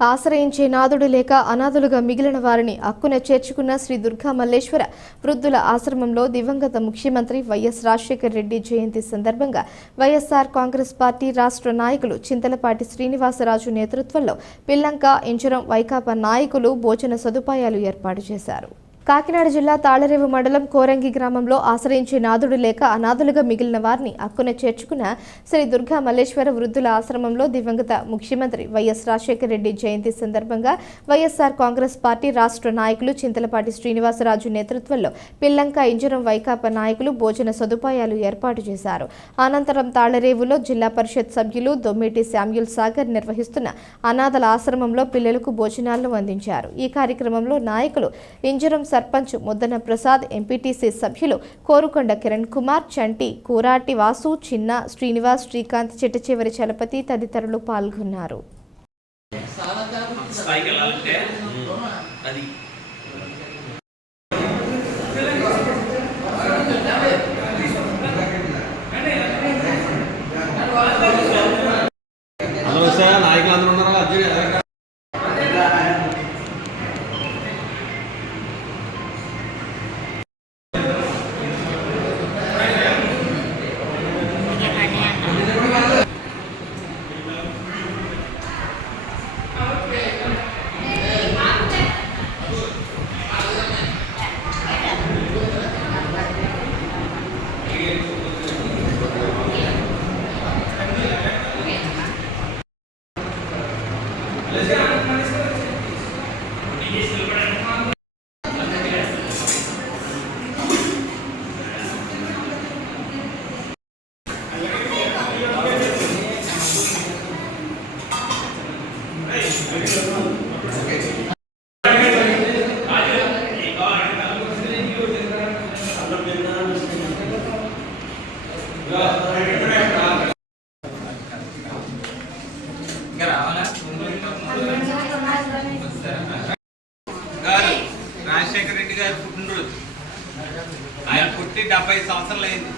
ఆశ్రయించే నాదుడు లేక అనాథులుగా మిగిలిన వారిని హక్కున చేర్చుకున్న శ్రీ దుర్గా మల్లేశ్వర వృద్ధుల ఆశ్రమంలో దివంగత ముఖ్యమంత్రి వైఎస్ రాజశేఖర రెడ్డి జయంతి సందర్భంగా వైఎస్ఆర్ కాంగ్రెస్ పార్టీ రాష్ట్ర నాయకులు చింతలపాటి శ్రీనివాసరాజు నేతృత్వంలో పిల్లంక ఇంచురం వైకాపా నాయకులు భోజన సదుపాయాలు ఏర్పాటు చేశారు. కాకినాడ జిల్లా తాళరేవు మండలం కోరంగి గ్రామంలో ఆశ్రయించే నాదుడు లేక అనాథులుగా మిగిలిన వారిని అక్కున చేర్చుకున్న శ్రీ దుర్గా మల్లేశ్వర వృద్ధుల ఆశ్రమంలో దివంగత ముఖ్యమంత్రి వైఎస్ రాజశేఖర రెడ్డి జయంతి సందర్భంగా వైఎస్ఆర్ కాంగ్రెస్ పార్టీ రాష్ట్ర నాయకులు చింతలపాటి శ్రీనివాసరాజు నేతృత్వంలో పిల్లంక ఇంజరం వైకాపా నాయకులు భోజన సదుపాయాలు ఏర్పాటు చేశారు. అనంతరం తాళరేవులో జిల్లా పరిషత్ సభ్యులు దొమ్మేటి శామ్యుల్ సాగర్ నిర్వహిస్తున్న అనాథల ఆశ్రమంలో పిల్లలకు భోజనాలను అందించారు. ఈ కార్యక్రమంలో నాయకులు ఇంజరం సర్పంచ్ ముద్దన ప్రసాద్ ఎంపీటీసీ సభ్యులు కోరుకొండ కిరణ్ కుమార్ చంటి కూరాటి వాసు చిన్న శ్రీనివాస్ శ్రీకాంత్ చిట్టచివరి చలపతి తదితరులు పాల్గొన్నారు. అది. ఇంకా రావాలా? గారు రాజశేఖర రెడ్డి గారు పుట్టినరోజు. ఆయన పుట్టి డెబ్బై సంవత్సరాలు అయింది.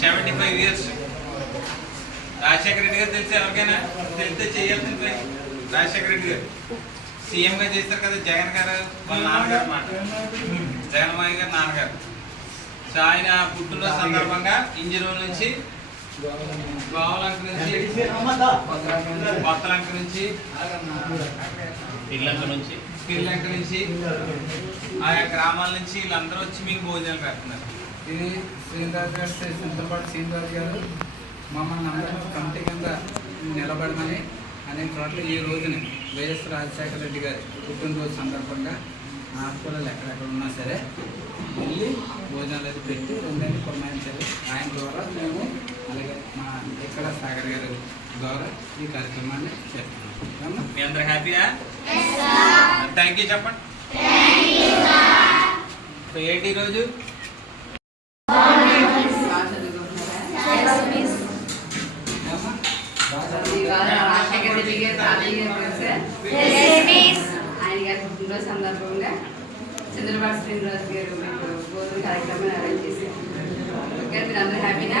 Seventy five years Rajasekhara Reddy garu తెలిస్తే ఎవరికైనా తెలిస్తే చేయాల్సిన పని రాజశేఖర రెడ్డి గారు. సీఎం గా చేస్తారు కదా జగన్ గారు వాళ్ళ నాన్నగారు మాట. జగన్మోహన్ గారు నాన్నగారు. సో ఆయన పుట్టినరోజు సందర్భంగా ఇంజనీర్ నుంచి గోవలంక నుంచి కొత్తలంక నుంచి పిల్లంక నుంచి. పిల్లంక నుంచి ఆయా గ్రామాల నుంచి వీళ్ళందరూ వచ్చి మీకు భోజనాలు పెడుతున్నారు. ఇది శ్రీనివాస్ గారు శ్రీ చింతపాటి శ్రీనివాస్ గారు మమ్మల్ని అందరూ కమిటీ కింద నిలబడమని అనేక చోట్ల ఈ రోజున వైఎస్ రాజశేఖర రెడ్డి గారి పుట్టినరోజు సందర్భంగా ఆ పిల్లలు ఎక్కడెక్కడ ఉన్నా సరే వెళ్ళి భోజనాలు అది పెట్టి రెండేళ్ళు పురమాయించాలి ఆయన ద్వారా మేము అలాగే మా ఇక్కడ సాగర్ గారి ద్వారా ఈ కార్యక్రమాన్ని చేస్తున్నాం మీ అందరు హ్యాపీయా? థ్యాంక్ యూ చెప్పండి సో ఏంటి ఈరోజు రాజశేఖర రెడ్డి గారు తాతయ్య గారు కదా సార్ ఆయన గారి పుట్టినరోజు సందర్భంగా చంద్రబాబు శ్రీనివాస్ గారు మీకు భోజన కార్యక్రమాన్ని అరేంజ్ చేశారు ఓకే మీరు అందరూ హ్యాపీనా